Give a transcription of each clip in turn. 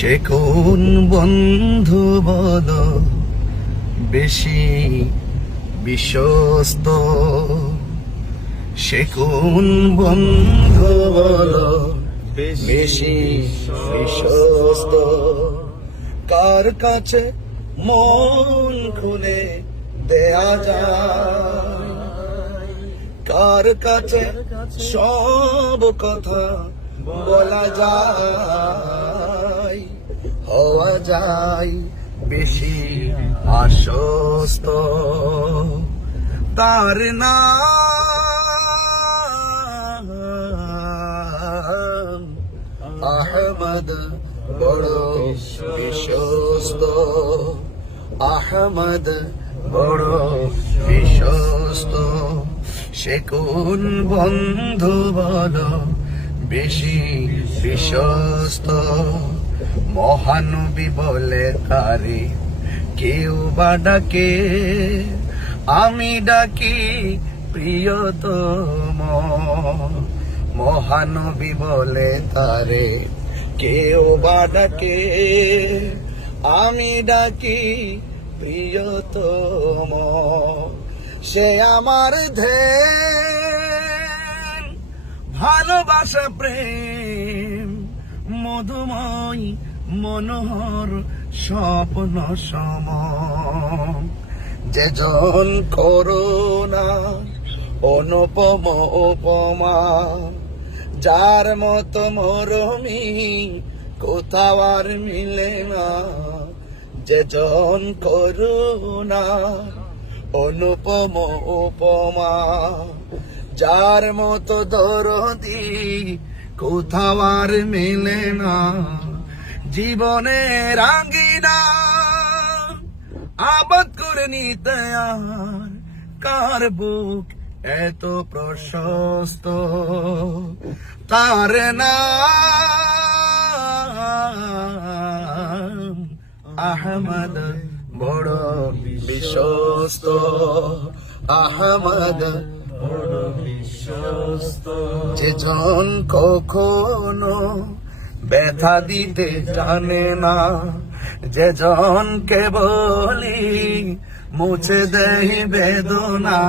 সে কোন বন্ধু বলো বেশি বিশ্বস্ত, সে কোন বন্ধু বলো বেশি বিশ্বস্ত, কার কাছে মন খুলে দেয়া যায়, কার কাছে সব কথা বলা যায়, হওয়া যায় বেশি আশ্বস্ত। তার নাম আহমদ, বড় বিশ্বস্ত, আহমদ বড় বিশ্বস্ত। সে কোন বন্ধু বলো বেশি বিশ্বস্ত, মহানবী বলে তারে কেউ বা ডাকে, আমি ডাকি প্রিয়তম। মহানবী বলে তারে কেউ বা ডাকে, আমি ডাকি প্রিয়তম। সে আমার ধ্যান, ভালোবাসা, প্রেম, মধুময় মনোহর স্বপ্ন সম। যেজন করুণা অনুপম উপমা, যার মতো মরমি কোথাও আর মিলে না। যেজন করুণা অনুপম উপমা, যার মতো দরদি কোথাও আর মেলে না। জীবনের আঙ্গিনা আবাদ করে নিতে আর কার বুক এত প্রশস্ত, তার নাম আহমদ, বড় বিশ্বস্ত, আহমদ বড় বিশ্বস্ত। যেজন কখনো ব্যথা দিতে জানে না, যেজন কেবলি মুছে দেয় বেদনা,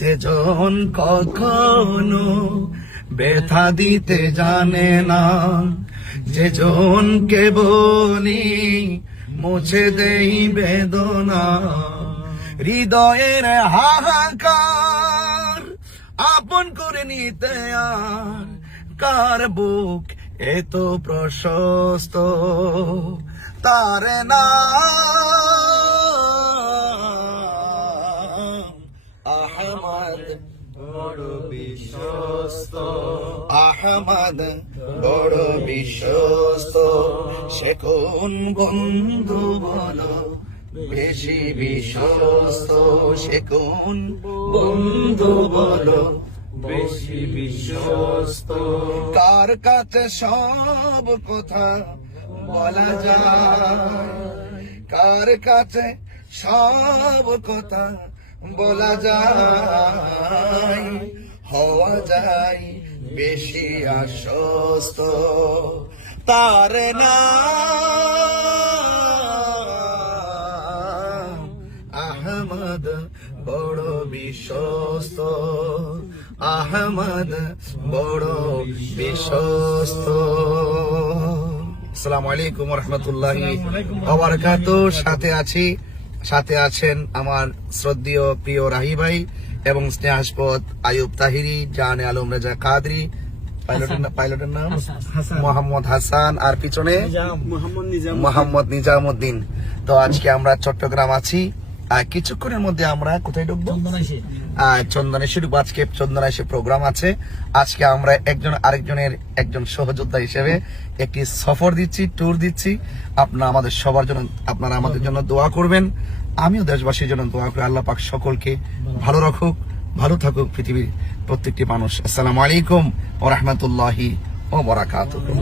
যেজন কখনো ব্যথা দিতে জানে না, যেজন কেবলি মুছে দেই বেদনা। হৃদয়ের হাহাকার আপন করে নিতে আর কার বুক এত প্রশস্ত, তার নাম আহমদ, বড় বিশ্বস্ত, আহমদ বড় বিশ্বস্ত। সে কোন বন্ধু বলো বেশি বিশ্বস্ত, সে কোন বন্ধু বলো বেশি বিশ্বস্ত, কার কাছে সব কথা বলা যায়, কার কাছে সব কথা বলা যায়, হওয়া যায় বেশি আশ্বস্ত। তার নাম আহমদ, বড় বিশ্বস্ত, আহমদ বড় বিশ্বস্ত। আসসালামু আলাইকুম ওয়া রাহমাতুল্লাহি ওয়া বারাকাতুহু। সাথে আছেন আমার শ্রদ্ধেয় প্রিয় রাহি ভাই এবং স্নেহাস্পদ আয়ুব তাহিরি, জানে আলম রেজা কাদরি, পাইলটের নাম মোহাম্মদ হাসান, আর পিছনে মোহাম্মদ নিজামুদ্দিন। তো আজকে আমরা চট্টগ্রাম আছি, আর কিছুক্ষণের মধ্যে আমরা কোথায় ঢুকবো? চন্দনেশে ঢুকবো। আজকে চন্দনেশে প্রোগ্রাম আছে। আজকে আমরা একজন আরেকজনের একজন সহযোদ্ধা হিসেবে একটি সফর দিচ্ছি, ট্যুর দিচ্ছি। আপনারা আমাদের সবার জন্য, আপনারা আমাদের জন্য দোয়া করবেন। আমিও দেশবাসীর জন্য দোয়া করি, আল্লাহ পাক সকলকে ভালো রাখুক, ভালো থাকুক পৃথিবীর প্রত্যেকটি মানুষ। আসসালামু আলাইকুম ওয়া রাহমাতুল্লাহি ওয়া বারাকাতুহু।